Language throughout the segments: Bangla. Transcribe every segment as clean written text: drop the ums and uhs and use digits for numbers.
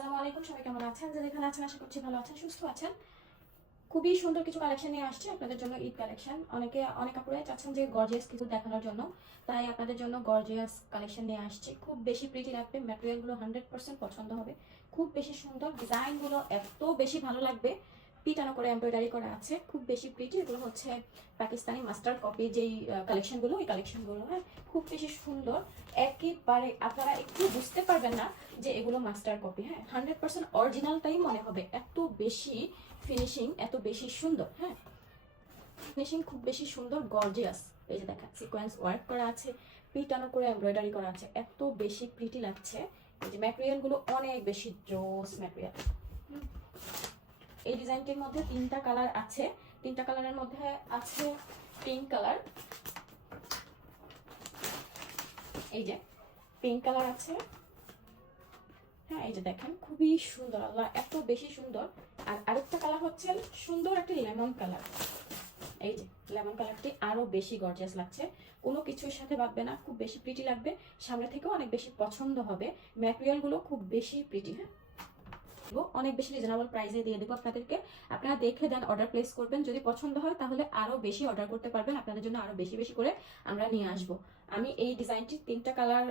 আসসালামু আলাইকুম, সবাই কেমন আছেন? যে যেখানে আছেন আশা করছি ভালো আছেন, সুস্থ আছেন। খুবই সুন্দর কিছু কালেকশন নিয়ে আসছে আপনাদের জন্য, ঈদ কালেকশন। অনেক আপুরাই চাচ্ছেন যে গর্জিয়াস কিছু দেখানোর জন্য, তাই আপনাদের জন্য গর্জিয়াস কালেকশন নিয়ে আসছে। খুব বেশি প্রিটি লাগবে, ম্যাটেরিয়ালগুলো 100% পছন্দ হবে, খুব বেশি সুন্দর, ডিজাইনগুলো এত বেশি ভালো লাগবে। পিটানো করে এমব্রয়ডারি করা আছে, খুব বেশি প্রিটি। এগুলো হচ্ছে পাকিস্তানি মাস্টার কপি যেই কালেকশনগুলো, ওই কালেকশনগুলো। হ্যাঁ, খুব বেশি সুন্দর। একেবারে আপনারা একটু বুঝতে পারবেন না যে এগুলো মাস্টার কপি। হ্যাঁ, 100% অরিজিনালটাই মনে হবে, এত বেশি ফিনিশিং, এত বেশি সুন্দর। হ্যাঁ, ফিনিশিং খুব বেশি সুন্দর, গর্জিয়াস। এই যে দেখেন, সিকোয়েন্স ওয়ার্ক করা আছে, পিটানো করে এমব্রয়ডারি করা আছে, এত বেশি প্রিটি লাগছে। এই যে ম্যাটেরিয়ালগুলো অনেক বেশি জোস ম্যাটেরিয়াল। এই ডিজাইনটির মধ্যে 3টা কালার আছে। 3টা কালারের মধ্যে আছে পিঙ্ক কালার, এই যে পিঙ্ক কালার আছে। হ্যাঁ, এই যে দেখেন, খুবই সুন্দর, আল্লাহ এত বেশি সুন্দর। আর আরেকটা কালার হচ্ছে সুন্দর একটি লেমন কালার। এই যে লেমন কালারটি আরো বেশি গর্জিয়াস লাগছে, কোনো কিছুর সাথে বাঁধবে না, খুব বেশি প্রিটি লাগবে, সামনে থেকেও অনেক বেশি পছন্দ হবে। ম্যাটেরিয়ালগুলো খুব বেশি প্রিটি। হ্যাঁ, অনেক বেশি রিজনেবল প্রাইসে দিয়ে দেবো আপনাদেরকে। আপনারা দেখে দেন, অর্ডার প্লেস করবেন, যদি পছন্দ হয় তাহলে আরো বেশি অর্ডার করতে পারবেন, আপনাদের জন্য আরো বেশি বেশি করে আমরা নিয়ে আসবো। আমি এই ডিজাইনটির 3টা কালার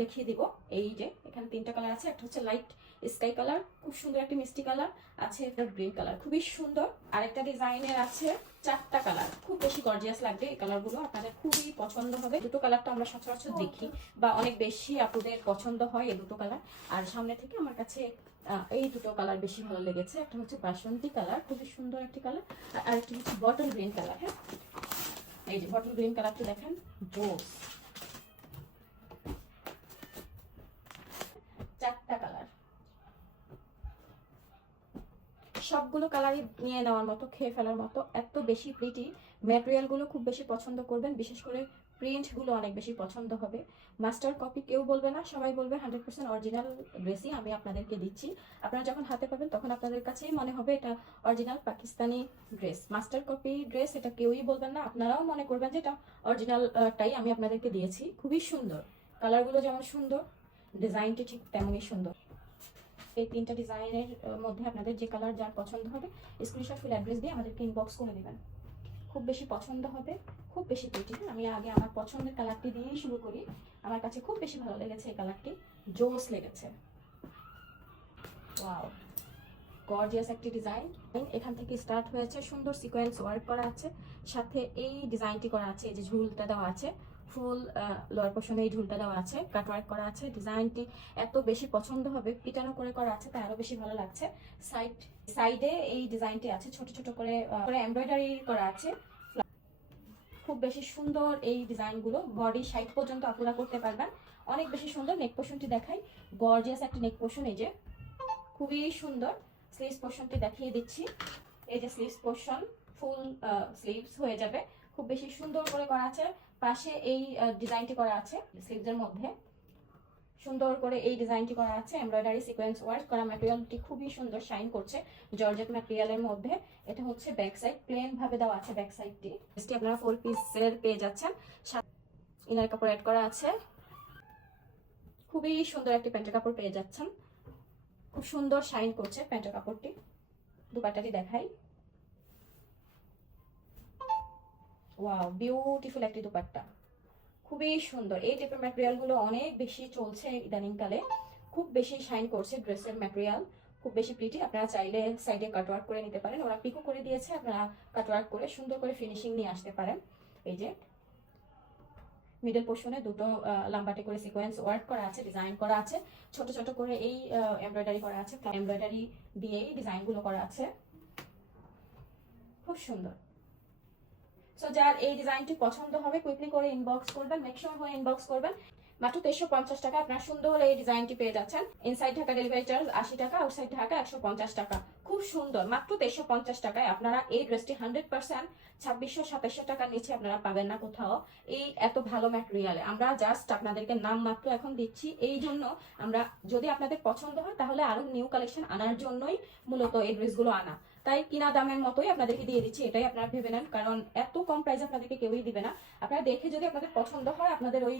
দেখিয়ে দিব। এই যে এখানে 3টা কালার আছে, একটা হচ্ছে লাইট স্কাই কালার, খুব সুন্দর একটি মিষ্টি কালার আছে, একটা গ্রিন কালার, খুবই সুন্দর। আরেকটা ডিজাইনের আছে 4টা কালার, খুব বেশি গর্জিয়াস লাগবে। এই কালারগুলো আপনাদের খুবই পছন্দ হবে। দুটো কালারটা আমরা সচরাচর দেখি বা অনেক বেশি আপনাদের পছন্দ হয়, এই দুটো কালার। আর সামনে থেকে আমার কাছে এই দুটো কালার বেশি ভালো লেগেছে। একটা হচ্ছে বাসন্তী কালার, খুবই সুন্দর একটি কালার, আর একটা হচ্ছে বটল গ্রিন কালার। হ্যাঁ, এই যে বটল গ্রিন কালারটা দেখেন, জোস। 4টা কালার, সবগুলো কালারই নিয়ে নেওয়ার মতো, খেয়ে ফেলার মতো, এত বেশি প্রিটি। ম্যাটেরিয়ালগুলো খুব বেশি পছন্দ করবেন, বিশেষ করে প্রিন্টগুলো অনেক বেশি পছন্দ হবে। মাস্টার কপি কেউ বলবে না, সবাই বলবে 100% অরিজিনাল ড্রেসই আমি আপনাদেরকে দিচ্ছি। আপনারা যখন হাতে পাবেন তখন আপনাদের কাছেই মনে হবে এটা original Pakistani dress. Master copy dress এটা কেউই বলবেন না, আপনারাও মনে করবেন যে এটা অরিজিনালটাই আমি আপনাদেরকে দিয়েছি। খুবই সুন্দর, কালারগুলো যেমন সুন্দর, ডিজাইনটি ঠিক তেমনই সুন্দর। এই 3টা ডিজাইনের মধ্যে আপনাদের যে কালার যার পছন্দ হবে, স্ক্রিনশট ফুল অ্যাড্রেস দিয়ে আমাদেরকে ইনবক্স করে দিবেন। খুব বেশি পছন্দ হবে, খুব বেশি প্রিটি। আমি আগে আমার পছন্দের কালারটি দিয়েই শুরু করি। আমার কাছে খুব বেশি ভালো লেগেছে এই কালারটি, জোস লেগেছে। ওয়াও, গর্জিয়াস একটি ডিজাইন। এখান থেকে স্টার্ট হয়েছে, সুন্দর সিকোয়েন্স ওয়ার্ক করা আছে, সাথে এই ডিজাইনটি করা আছে, এই যে ঝুলটা দেওয়া আছে, ফুল লোয়ার পোর্শনে এই ঝুলটা দেওয়া আছে, কাটওয়ার্ক করা আছে। ডিজাইনটি এত বেশি পছন্দ হবে, পিটানো করে করা আছে, তাই আরো বেশি ভালো লাগছে। সাইডে এই ডিজাইনটি আছে, ছোট ছোট করে এমব্রয়ডারি করা আছে। খুব বেশি সুন্দর এই ডিজাইনগুলো, বডি সাইড পর্যন্ত আপনারা করতে পারবেন, অনেক বেশি সুন্দর। নেক পোর্শনটি দেখাই, গর্জিয়াস একটা নেক পোর্শন, এই যে খুবই সুন্দর। স্লিভস পোর্শনটি দেখিয়ে দিচ্ছি, এই যে স্লিভস পোর্শন, ফুল স্লিভস হয়ে যাবে, খুব বেশি সুন্দর করে করা আছে। পাশে এই ডিজাইনটি করা আছে, স্লিভসের মধ্যে সুন্দর করে এই ডিজাইনটি করা আছে, এমব্রয়ডারি সিকোয়েন্স ওয়ার্ক করা। ম্যাটেরিয়ালটি খুবই সুন্দর, শাইন করছে, জর্জেট ম্যাটেরিয়ালের মধ্যে। এটা হচ্ছে ব্যাক সাইড, প্লেন ভাবে দেওয়া আছে ব্যাক সাইডটি। আপনারা 4 পিসের পেয়ে যাচ্ছেন, ইনার কাপড় অ্যাড করা আছে। খুবই সুন্দর একটি প্যান্টের কাপড় পেয়ে যাচ্ছেন, খুব সুন্দর শাইন করছে প্যান্টের কাপড়টি। দুপাট্টাটি দেখাই, ওয়াও, বিউটিফুল একটি দুপাট্টা, খুবই সুন্দর। এই টাইপের ম্যাটেরিয়াল গুলো অনেক বেশি চলছে ইদানিং কালে, খুব বেশি শাইন করছে ড্রেসের ম্যাটেরিয়াল, খুব বেশি প্রিটি। আপনারা চাইলে সাইডে কাটওয়ার্ক করে নিতে পারেন, ওরা পিকো করে দিয়েছে, আপনারা কাটওয়ার্ক করে সুন্দর করে ফিনিশিং নিয়ে আসতে পারেন। এই যে মিডল পোর্শনে দুটো লাম্বাটে করে সিকোয়েন্স ওয়ার্ক করা আছে, ডিজাইন করা আছে, ছোট ছোট করে এই এমব্রয়ডারি করা আছে, এমব্রয়ডারি দিয়েই ডিজাইন গুলো করা আছে, খুব সুন্দর। সো যার এই ডিজাইনটি পছন্দ হবে কুইকলি করে ইনবক্স করবেন, মেক শিওর হয়ে ইনবক্স করবেন। মাত্র 350 টাকা আপনার সুন্দর এই ডিজাইনটি পেয়ে যাচ্ছেন। ইনসাইড ঢাকা ডেলিভারি চার্জ 80 টাকা, আউটসাইড ঢাকা 150 টাকা। খুব সুন্দর, মাত্র 2350 টাকায় আপনারা এই ড্রেসটি 100% 2600-2700 টাকার নিচে আপনারা পাবেন না কোথাও। এই এত ভালো ম্যাটেরিয়ালে আমরা জাস্ট আপনাদেরকে নাম মাত্র এখন দিচ্ছি, এই জন্য আমরা, যদি আপনাদের পছন্দ হয় তাহলে আরো নিউ কালেকশন আনার জন্যই মূলত এই ড্রেসগুলো আনা। তাই কিনা দামের মতোই আপনাদেরকে দিয়ে দিচ্ছি, এটাই আপনারা ভেবে নেন, কারণ এত কম প্রাইসে আপনাদেরকে কেউই দিবে না। আপনারা দেখে যদি আপনাদের পছন্দ হয়, আপনাদের ওই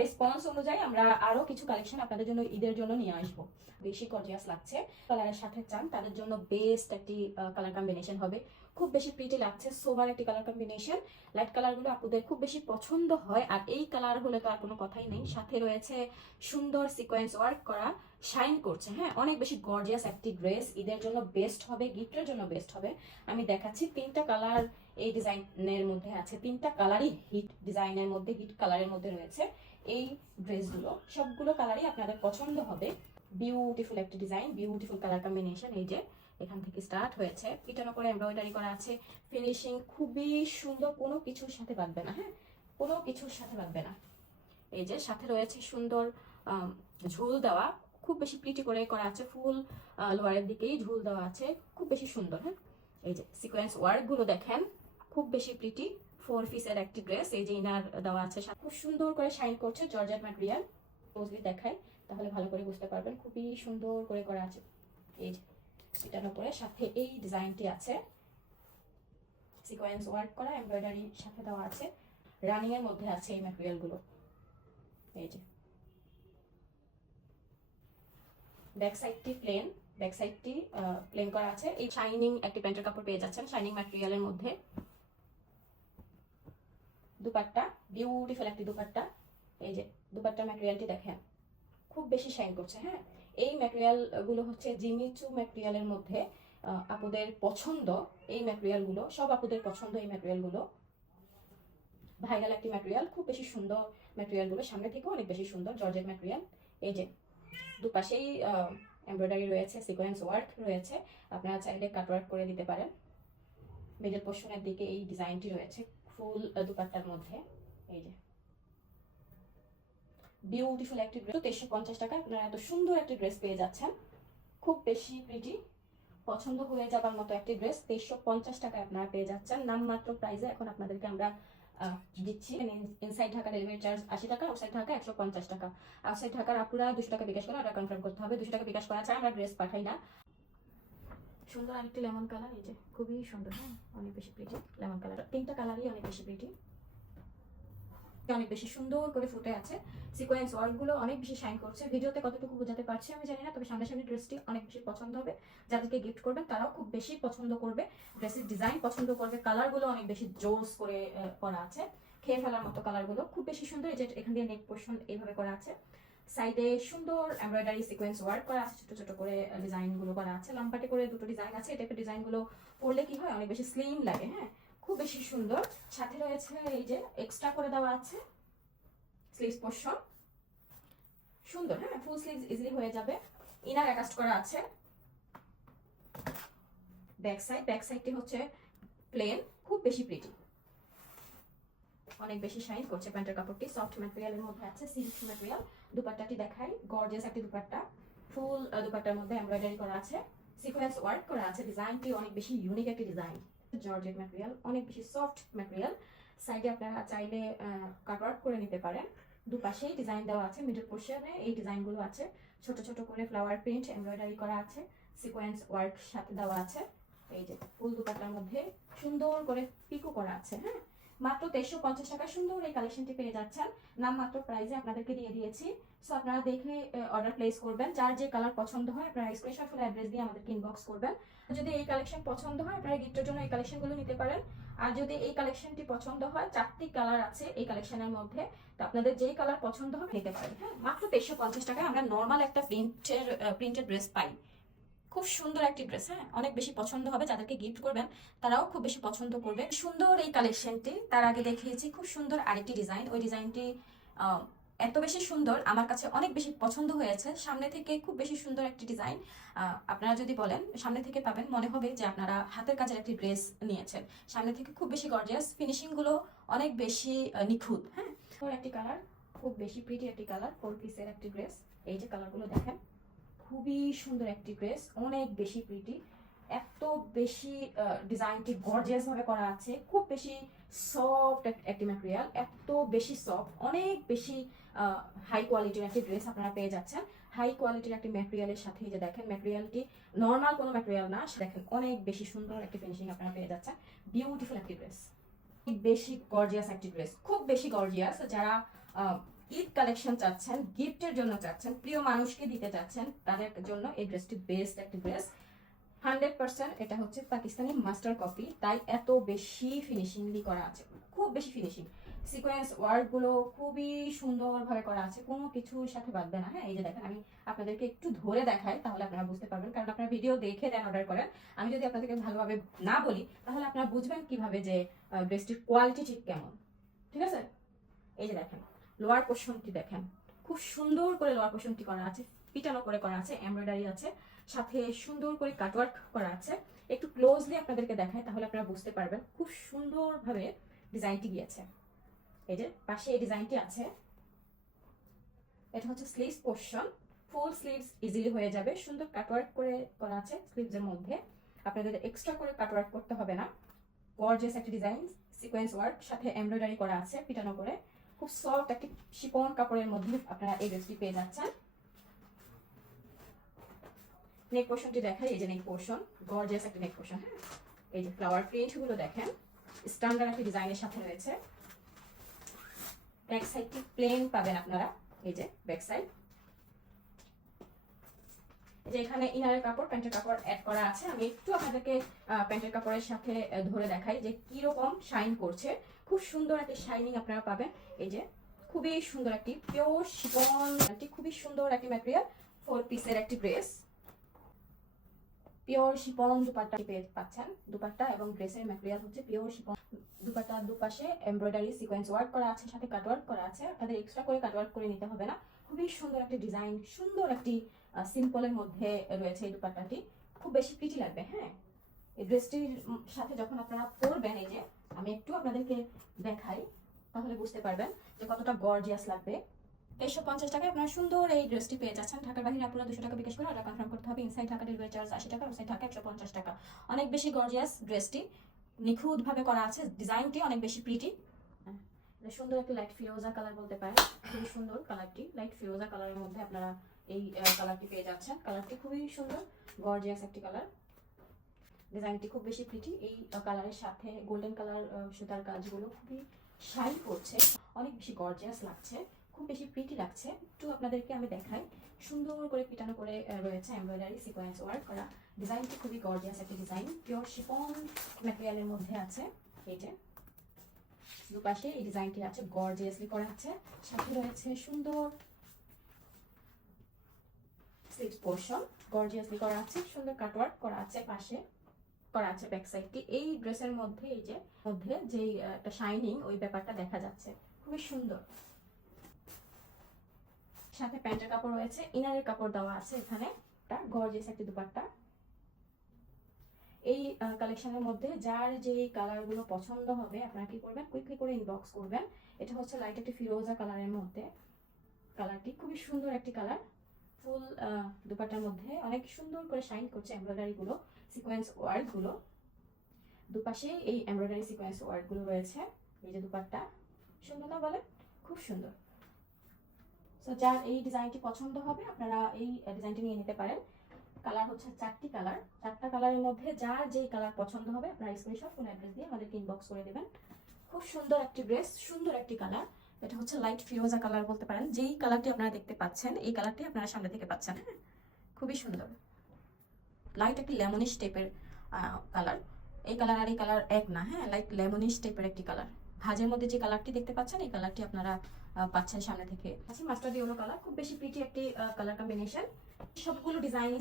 রেসপন্স অনুযায়ী আমরা আরো কিছু কালেকশন আপনাদের জন্য ঈদের জন্য নিয়ে আসবো। বেশি গর্জিয়াস লাগছে, কালারের সাথে চান তাদের জন্য বেস্ট একটি কালার কম্বিনেশন হবে। খুব বেশি প্রিটি লাগছে, সোভার একটি কালার কম্বিনেশন। লাইট কালারগুলো আপুদের খুব বেশি পছন্দ হয়, আর এই কালার হলে তো আর কোনো কথাই নেই। সাথে রয়েছে সুন্দর সিকোয়েন্স ওয়ার্ক করা, শাইন করছে। হ্যাঁ, অনেক বেশি গর্জিয়াস একটি ড্রেস, ঈদের জন্য বেস্ট হবে, গিফটের জন্য বেস্ট হবে। আমি দেখাচ্ছি, 3টা কালার এই ডিজাইনের মধ্যে আছে, 3টা কালারই হিট ডিজাইনের মধ্যে, হিট কালারের মধ্যে রয়েছে এই ড্রেসগুলো। সবগুলো কালারই আপনাদের পছন্দ হবে। বিউটিফুল একটি ডিজাইন, বিউটিফুল কালার কম্বিনেশন। এই যে এখান থেকে স্টার্ট হয়েছে, পিটানো করে এমব্রয়ডারি করা আছে, ফিনিশিং খুবই সুন্দর, কোনো কিছুর সাথে বাঁধবে না। হ্যাঁ, কোনো কিছুর সাথে বাঁধবে না। এই যে সাথে রয়েছে সুন্দর ঝুল দেওয়া, খুব বেশি প্রিটি করে করা আছে, ফুল লোয়ারের দিকেই ঝুল দেওয়া আছে, খুব বেশি সুন্দর। হ্যাঁ, এই যে সিকোয়েন্স ওয়ার্ক গুলো দেখেন, খুব বেশি প্রিটি। 4 পিসের একটি ড্রেস, এই যে ইনার দেওয়া আছে, খুব সুন্দর করে শাইন করছে, জর্জেট ম্যাটেরিয়াল। ক্লোজলি দেখাই তাহলে ভালো করে বুঝতে পারবেন, খুবই সুন্দর করে করা আছে। এই যে এটার উপরে সাথে এই ডিজাইনটি আছে, সিকোয়েন্স ওয়ার্ক করা, এমব্রয়ডারি সাথে দেওয়া আছে, রানিং এর মধ্যে আছে এই ম্যাটেরিয়াল গুলো। এই যে ব্যাক সাইডটি প্লেন, ব্যাক সাইডটি প্লেন করা আছে। এই শাইনিং একটি প্যান্টের কাপড় পেয়ে যাচ্ছেন শাইনিং ম্যাটেরিয়ালের মধ্যে। দুপাট্টা, বিউটিফুল একটি দুপাট্টা। এই যে দুপাট্টার ম্যাটেরিয়ালটি দেখেন, খুব বেশি শাইন করছে। হ্যাঁ, এই ম্যাটেরিয়াল গুলো হচ্ছে জিমিচু ম্যাটেরিয়ালের মধ্যে, আপুদের পছন্দ এই ম্যাটেরিয়াল গুলো, সব আপুদের পছন্দ এই ম্যাটেরিয়াল গুলো। ভাইরাল একটি ম্যাটেরিয়াল, খুব বেশি সুন্দর ম্যাটেরিয়াল গুলো, সামনে থেকেও অনেক বেশি সুন্দর, জর্জেট ম্যাটেরিয়াল। এই যে দুপাশেই এমব্রয়ডারি রয়েছে, সিকোয়েন্স ওয়ার্ক রয়েছে, আপনারা চাইলে কাট ওয়ার্ক করে দিতে পারেন। মিডল পোর্শনের দিকে এই ডিজাইনটি রয়েছে ফুল দুপাট্টার মধ্যে। এই যে বিউটিফুল একটি ড্রেস, 2350 টাকা আপনারা এত সুন্দর একটি ড্রেস পেয়ে যাচ্ছেন। খুব বেশি প্রিটি, পছন্দ হয়ে যাবার মতো একটি ড্রেস 2350 টাকায় আপনারা পেয়ে যাচ্ছেন নামমাত্র প্রাইসে। এখন আপনাদেরকে আমরা দিচ্ছি। ইনসাইড ঢাকা ডেলিভারি চার্জ 80 টাকা, আউটসাইড ঢাকা 150 টাকা। আউটসাইড ঢাকার আপুরা 200 টাকা বিকাশ করে অর্ডার কনফার্ম করতে হবে। 200 টাকা বিকাশ করা ছাড়া আমরা ড্রেস পাঠাই না। সুন্দর আরেকটি লেমন কালার, এই যে খুবই সুন্দর। হ্যাঁ, অনেক বেশি প্রিটি লেমন কালার, 3টা কালারই অনেক বেশি প্রিটি, অনেক বেশি সুন্দর করে ফুটে আছে। সিকোয়েন্স ওয়ার্ক গুলো অনেক বেশি শাইন করছে। ভিডিওতে কতটুকু বোঝাতে পারছি আমি জানি না, তবে সামনাসামনি ড্রেসটি অনেক বেশি পছন্দ হবে। যাদেরকে গিফট করবেন তারাও খুব বেশি পছন্দ করবে, ড্রেসের ডিজাইন পছন্দ করবে। কালার গুলো অনেক বেশি জোস করে করা আছে, খেয়ে ফেলার মতো কালার গুলো, খুব বেশি সুন্দর। এই যে এখান দিয়ে নেক পোর্শন এইভাবে করা আছে, সাইডে সুন্দর এমব্রয়ডারি সিকোয়েন্স ওয়ার্ক করা আছে, ছোট ছোট করে ডিজাইন গুলো করা আছে, লম্বাটে করে দুটো ডিজাইন আছে। এই টাইপের ডিজাইন গুলো করলে কি হয়, অনেক বেশি স্লিম লাগে। হ্যাঁ, খুব বেশি সুন্দর। সাথে রয়েছে এই যে এক্সট্রা করে দেওয়া আছে স্লিভস পোর্শন, সুন্দর। হ্যাঁ, ফুল স্লিভস ইজিলি হয়ে যাবে। ইনার অ্যাটাচ করা আছে। ব্যাক সাইডটি হচ্ছে প্লেন, খুব বেশি প্রিটি, অনেক বেশি শাইন করছে। প্যান্টের কাপড়টি সফট ম্যাটেরিয়ালের মধ্যে আছে, সিল্ক ম্যাটেরিয়াল। দুপাট্টাটি দেখাই, গর্জিয়াস একটি দুপাট্টা, ফুল দুপাট্টার মধ্যে এমব্রয়ডারি করা আছে, সিকোয়েন্স ওয়ার্ক করা আছে। ডিজাইনটি অনেক বেশি ইউনিক একটি ডিজাইন, জর্জেট ম্যাটেরিয়াল, অনেক বেশি সফট ম্যাটেরিয়াল। সাইডে আপনারা চাইলে কাট ওয়ার্ক করে নিতে পারেন। দুপাশেই ডিজাইন দেওয়া আছে, মিডল পোর্শনে এই ডিজাইনগুলো আছে, ছোট ছোট করে ফ্লাওয়ার প্রিন্ট এমব্রয়ডারি করা আছে, সিকোয়েন্স ওয়ার্ক সাথে দেওয়া আছে। এই যে ফুল দুপাট্টার মধ্যে সুন্দর করে পিকো করা আছে। হ্যাঁ, মাত্র 2350 টাকা সুন্দর এই কালেকশনটি পেয়ে যাচ্ছেন নাম মাত্র প্রাইসে আপনাদেরকে দিয়ে দিয়েছি। সো আপনারা দেখে অর্ডার প্লেস করবেন। যার যে কালার পছন্দ হয় আপনারা স্ক্রিনশট ফুল অ্যাড্রেস দিয়ে আমাদেরকে ইনবক্স করবেন। যদি এই কালেকশন পছন্দ হয় আপনারা গিফটের জন্য এই কালেকশনগুলো নিতে পারেন। আর যদি এই কালেকশনটি পছন্দ হয়, 4টি কালার আছে এই কালেকশনের মধ্যে, তো আপনাদের যেই কালার পছন্দ হবে নিতে পারেন। হ্যাঁ, মাত্র 2350 টাকায় আমরা নর্মাল একটা প্রিন্টেড ড্রেস পাই। খুব সুন্দর একটি ড্রেস। হ্যাঁ, অনেক বেশি পছন্দ হবে, যাদেরকে গিফট করবেন তারাও খুব বেশি পছন্দ করবে। সুন্দর এই কালেকশনটি, তার আগে দেখিয়েছি খুব সুন্দর আরেকটি ডিজাইন। ওই ডিজাইনটি এত বেশি সুন্দর, আমার কাছে অনেক বেশি পছন্দ হয়েছে। সামনে থেকে খুব বেশি সুন্দর একটি ডিজাইন, আপনারা যদি বলেন সামনে থেকে পাবেন, মনে হবে যে আপনারা হাতের কাজের একটি ড্রেস নিয়েছেন। সামনে থেকে খুব বেশি গর্জিয়াস, ফিনিশিং গুলো অনেক বেশি নিখুঁত। হ্যাঁ, একটি কালার, খুব বেশি প্রিটি একটি কালার, 4 পিসের একটি ড্রেস। এই যে কালারগুলো দেখেন, খুবই সুন্দর একটি ড্রেস, অনেক বেশি প্রিটি, এত বেশি ডিজাইনটি গর্জিয়াস ভাবে করা আছে, খুব বেশি সফট একটি ম্যাটেরিয়াল, এত বেশি সফট, অনেক বেশি হাই কোয়ালিটির একটি ড্রেস আপনারা পেয়ে যাচ্ছেন। হাই কোয়ালিটির একটি ম্যাটেরিয়ালের সাথে যে দেখেন ম্যাটেরিয়ালটি নর্মাল কোনো ম্যাটেরিয়াল না, দেখেন অনেক বেশি সুন্দর একটি ফিনিশিং আপনারা পেয়ে যাচ্ছেন। বিউটিফুল একটি ড্রেস, বেশি গর্জিয়াস একটি ড্রেস, খুব বেশি গর্জিয়াস। যারা ঈদ কালেকশন চাচ্ছেন, গিফটের জন্য চাচ্ছেন, প্রিয় মানুষকে দিতে চাচ্ছেন, তাদের জন্য এই ড্রেসটি বেস্ট একটি ড্রেস। 100% এটা হচ্ছে পাকিস্তানি মাস্টার কপি, তাই এত বেশি ফিনিশিংলি করা আছে, খুব বেশি ফিনিশিং। সিকোয়েন্স ওয়ার্ক গুলো খুবই সুন্দরভাবে করা আছে, কোনো কিছুর সাথে বাঁধবে না। হ্যাঁ, এই যে দেখেন, আমি আপনাদেরকে একটু ধরে দেখাই, তাহলে আপনারা বুঝতে পারবেন, কারণ আপনারা ভিডিও দেখে দেন অর্ডার করেন। আমি যদি আপনাদেরকে ভালোভাবে না বলি, তাহলে আপনারা বুঝবেন কিভাবে যে ড্রেসটির কোয়ালিটি ঠিক কেমন। ঠিক আছে, এই যে দেখেন লোয়ার পোর্শনটি দেখেন, খুব সুন্দর করে লোয়ার পোর্শনটি করা আছে, পিটানো করে করা আছে, এমব্রয়ডারি আছে, সাথে সুন্দর করে কাটওয়ার্ক করা আছে। একটু ক্লোজলি আপনাদেরকে দেখায়, তাহলে আপনারা বুঝতে পারবেন খুব সুন্দরভাবে ডিজাইনটি গিয়েছে। এই যে পাশে এই ডিজাইনটি আছে, এটা হচ্ছে স্লিভস পোর্শন, ফুল স্লিভস ইজিলি হয়ে যাবে, সুন্দর কাটওয়ার্ক করে করা আছে স্লিভসের মধ্যে, আপনাদের এক্সট্রা করে কাটওয়ার্ক করতে হবে না। গর্জিয়াস একটা ডিজাইন, সিকোয়েন্স ওয়ার্ক, সাথে এমব্রয়ডারি করা আছে পিটানো করে, খুব সফট একটি শিফন কাপড়ের মধ্যে আপনারা এই ড্রেসটি পেয়ে যাচ্ছেন। নেক পোর্শনটি দেখাই, এই যে নেক পোর্শন, গর্জিয়াস একটা নেক পোর্শন। হ্যাঁ, এই যে ফ্লাওয়ার প্রিন্ট গুলো দেখেন, স্ট্যান্ডার্ড একটা ডিজাইনের সাথে রয়েছে। ব্যাক সাইডটি প্লেন পাবেন আপনারা, এই যে ব্যাক সাইড, যে এখানে ইনারের কাপড়, প্যান্টের কাপড় অ্যাড করা আছে। আমি একটু আপনাদেরকে প্যান্টের কাপড়ের সাথে ধরে দেখাই যে কি রকম শাইন করছে, খুব সুন্দর একটা শাইনিং আপনারা পাবেন। এই যে খুবই সুন্দর একটি পিওর শিফন, খুবই সুন্দর একটি ম্যাটেরিয়াল, 4 পিসের একটি ড্রেস, পিওর শিফন দুপাট্টা পেয়ে পাচ্ছেন। দুপাট্টা এবং ড্রেসের ম্যাটেরিয়াল হচ্ছে পিওর শিফন। দুপাট্টার দুপাশে এমব্রয়ডারি সিকোয়েন্স ওয়ার্ক করা আছে, সাথে কাটওয়ার্ক করা আছে, আপনাদের এক্সট্রা করে কাটওয়ার্ক করে নিতে হবে না। খুবই সুন্দর একটি ডিজাইন, সুন্দর একটি সিম্পলের মধ্যে রয়েছে এই দুপাট্টাটি, খুব বেশি প্রিটি লাগবে। হ্যাঁ, এই ড্রেসটির সাথে যখন আপনারা পরবেন, এই যে আমি একটু আপনাদেরকে দেখাই, তাহলে বুঝতে পারবেন যে কতটা গর্জিয়াস লাগবে। 150 টাকায় আপনারা সুন্দর এই ড্রেসটি পেয়ে যাচ্ছেন। ঢাকার বাইরে আপনারা 200 টাকা বিকাশ করে অর্ডার কনফার্ম করতে হবে। ইনসাইড ঢাকা ডেলিভারি চার্জ 80 টাকা, আউটসাইড ঢাকা 150 টাকা। অনেক বেশি গর্জিয়াস ড্রেসটি, নিখুঁত ভাবে করা আছে, ডিজাইনটি অনেক বেশি প্রিটি। সুন্দর একটি লাইট ফিরোজা কালার বলতে পারেন, খুবই সুন্দর কালারটি, লাইট ফিরোজা কালারের মধ্যে আপনারা এই কালারটি পেয়ে যাচ্ছেন। কালারটি খুবই সুন্দর, গর্জিয়াস একটি কালার, ডিজাইনটি খুব বেশি প্রিটি। এই কালারের সাথে গোল্ডেন কালার সুতার কাজগুলো খুবই শাইন করছে, অনেক বেশি গর্জিয়াস লাগছে, খুব বেশি প্রিটি লাগছে। একটু আপনাদেরকে আমি দেখাই, সুন্দর করে পিটানো করে রয়েছে এমব্রয়ডারি সিকোয়েন্স ওয়ার্ক করা। ডিজাইনটি খুবই গর্জিয়াস একটা ডিজাইন, পিওর শিফন ম্যাটেরিয়ালের মধ্যে আছে। এই যে দুপাশে এই ডিজাইনটি আছে, গর্জিয়াসলি করা আছে, সাথে রয়েছে সুন্দর স্লিভস পোর্শন, গর্জিয়াসলি করা আছে, সুন্দর কাটওয়ার্ক করা আছে, পাশে করা আছে ব্যাক সাইডটি। এই ড্রেসের মধ্যে এই যে মধ্যে যে একটা শাইনিং, ওই ব্যাপারটা দেখা যাচ্ছে, খুবই সুন্দর। সাথে প্যান্টের কাপড় রয়েছে, ইনারের কাপড় দেওয়া আছে এখানে, গর্জিয়াস একটি দুপাট্টা। এই কালেকশনের মধ্যে যার যে কালারগুলো পছন্দ হবে, আপনারা কি করবেন, কুইকলি করে ইনবক্স করবেন। এটা হচ্ছে লাইট একটি ফিরোজা কালারের মধ্যে, কালারটি খুবই সুন্দর একটি কালার, ফুল দুপাট্টার মধ্যে অনেক সুন্দর করে শাইন করছে এমব্রয়ডারি গুলো, সিকোয়েন্স ওয়ার্ক গুলো। দুপাশে এই এমব্রয়ডারি সিকোয়েন্স ওয়ার্ক গুলো রয়েছে। এই যে দুপাট্টা, সুন্দর বলে, খুব সুন্দর। সো যার এই ডিজাইনটি পছন্দ হবে, আপনারা এই ডিজাইনটি নিয়ে নিতে পারেন। কালার হচ্ছে 4টি কালার, 4টা কালারের মধ্যে যার যেই কালার পছন্দ হবে, আপনারা স্ক্রিনশট ফোন অ্যাড্রেস দিয়ে আমাদেরকে ইনবক্স করে দেবেন। খুব সুন্দর একটি ড্রেস, সুন্দর একটি কালার। এটা হচ্ছে লাইট ফিরোজা কালার বলতে পারেন। যেই কালারটি আপনারা দেখতে পাচ্ছেন, এই কালারটি আপনারা সামনে থেকে পাচ্ছেন। হ্যাঁ, খুবই সুন্দর, লাইট একটি লেমনিশ টাইপের কালার। এই কালার আর এই কালার এক না। হ্যাঁ, লাইট লেমনিশ টাইপের একটি কালার। ভাজের মধ্যে যে কালারটি দেখতে পাচ্ছেন, এই কালারটি আপনারা পাচ্ছেন সামনে থেকে। আচ্ছা, মাস্টার্ড ইয়েলো কালার, খুব বেশি প্রিটি একটি কালার কম্বিনেশন। সবগুলো ডিজাইন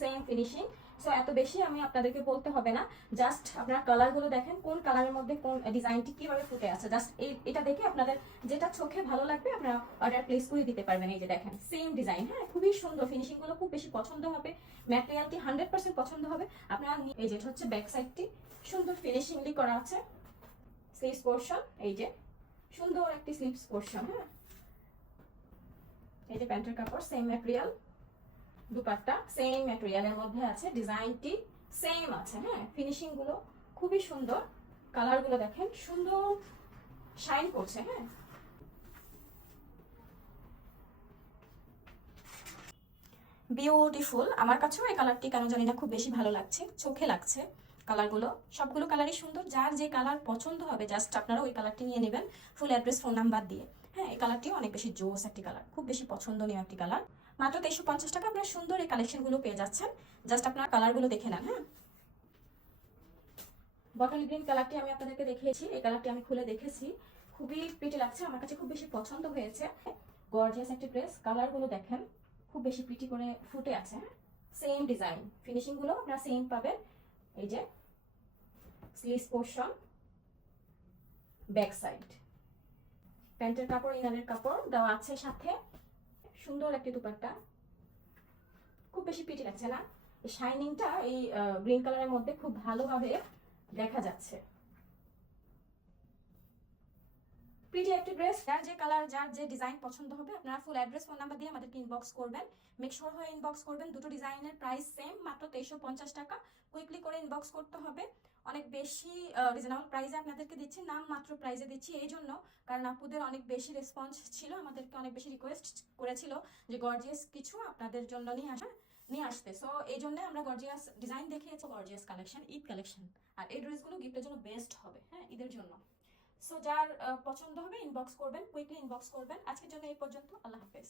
সেম ফিনিশিং। সো এত বেশি আমি আপনাদেরকে বলতে হবে না, জাস্ট আপনারা কালারগুলো দেখেন, কোন কালারের মধ্যে কোন ডিজাইনটি কিভাবে ফুটে আছে। জাস্ট এটা দেখে আপনাদের যেটা চোখে ভালো লাগবে, আপনারা অর্ডার প্লেস করে দিতে পারবেন। এই যে দেখেন, সেম ডিজাইন। হ্যাঁ, খুবই সুন্দর, ফিনিশিং গুলো খুব বেশি পছন্দ হবে, ম্যাটেরিয়ালটি 100% পছন্দ হবে আপনারা। এই যে হচ্ছে ব্যাক সাইডটি, সুন্দর ফিনিশিংলি করা আছে। স্লিভস পোর্শন, এই যে সুন্দর একটি স্লিভস পোর্শন। হ্যাঁ, এই যে প্যান্টের কাপড়, সেম ম্যাটেরিয়াল, দুপাট্টা সেম ম্যাটেরিয়ালের মধ্যে আছে। ডিজাইনটি সেম আছে। হ্যাঁ, ফিনিশিং গুলো খুবই সুন্দর, কালার গুলো দেখেন সুন্দর শাইন করছে। হ্যাঁ, বিউটিফুল। আমার কাছেও এই কালারটি কেন জানি না খুব বেশি ভালো লাগছে, চোখে লাগছে। কালারগুলো সবগুলো কালারই সুন্দর, যার যে কালার পছন্দ হবে জাস্ট আপনারা ওই কালারটি নিয়ে নেবেন ফুল অ্যাড্রেস ফোন নাম্বার দিয়ে। হ্যাঁ, এই কালারটিও অনেক বেশি জোস একটি কালার, খুব বেশি পছন্দনীয় একটি কালার। মাত্র 2350 টাকা আপনার সুন্দর এই কালেকশনগুলো পেয়ে যাচ্ছেন। জাস্ট আপনার কালারগুলো দেখে নেন। হ্যাঁ, বটল গ্রিন কালারটি আমি আপনাদেরকে দেখিয়েছি, এই কালারটি আমি খুলে দেখেছি, খুবই প্রিটি লাগছে, আমার কাছে খুব বেশি পছন্দ হয়েছে। গর্জিয়াস একটি ড্রেস, কালারগুলো দেখেন খুব বেশি প্রিটি করে ফুটে আছে। সেম ডিজাইন, ফিনিশিং গুলো আপনারা সেম পাবেন। এই যে স্লিভস পোর্শন, ব্যাক সাইড, প্যান্টের কাপড়, ইনারের কাপড় দেওয়া আছে সাথে। সুন্দর একটি দুপাট্টা, খুব বেশি প্রিটি লাগছে না? শাইনিংটা এই গ্রিন কালারের মধ্যে খুব ভালোভাবে দেখা যাচ্ছে। প্রিটি একটি ড্রেস, যার যে কালার, যার যে ডিজাইন পছন্দ হবে আপনারা ফুল অ্যাড্রেস ফোন নাম্বার দিয়ে আমাদেরকে ইনবক্স করবেন। মেক শিওর হয়ে ইনবক্স করবেন। দুটো ডিজাইনের প্রাইস সেম, মাত্র 2350 টাকা। কুইকলি করে ইনবক্স করতে হবে। অনেক বেশি রিজনেবল প্রাইসে আপনাদেরকে দিচ্ছি, নাম মাত্র প্রাইসে দিচ্ছি এই জন্য কারণ আপুদের অনেক বেশি রেসপন্স ছিল, আমাদেরকে অনেক বেশি রিকোয়েস্ট করেছিল যে গর্জিয়াস কিছু আপনাদের জন্য নিয়ে আসতে। সো এই জন্য আমরা গর্জিয়াস ডিজাইন দেখিয়েছি, গর্জিয়াস কালেকশন, ঈদ কালেকশন। আর এই ড্রেসগুলো গিফটের জন্য বেস্ট হবে। হ্যাঁ, ঈদের জন্য। সো যার পছন্দ হবে ইনবক্স করবেন, কুইকলি ইনবক্স করবেন। আজকের জন্য এই পর্যন্ত। আল্লাহ হাফেজ।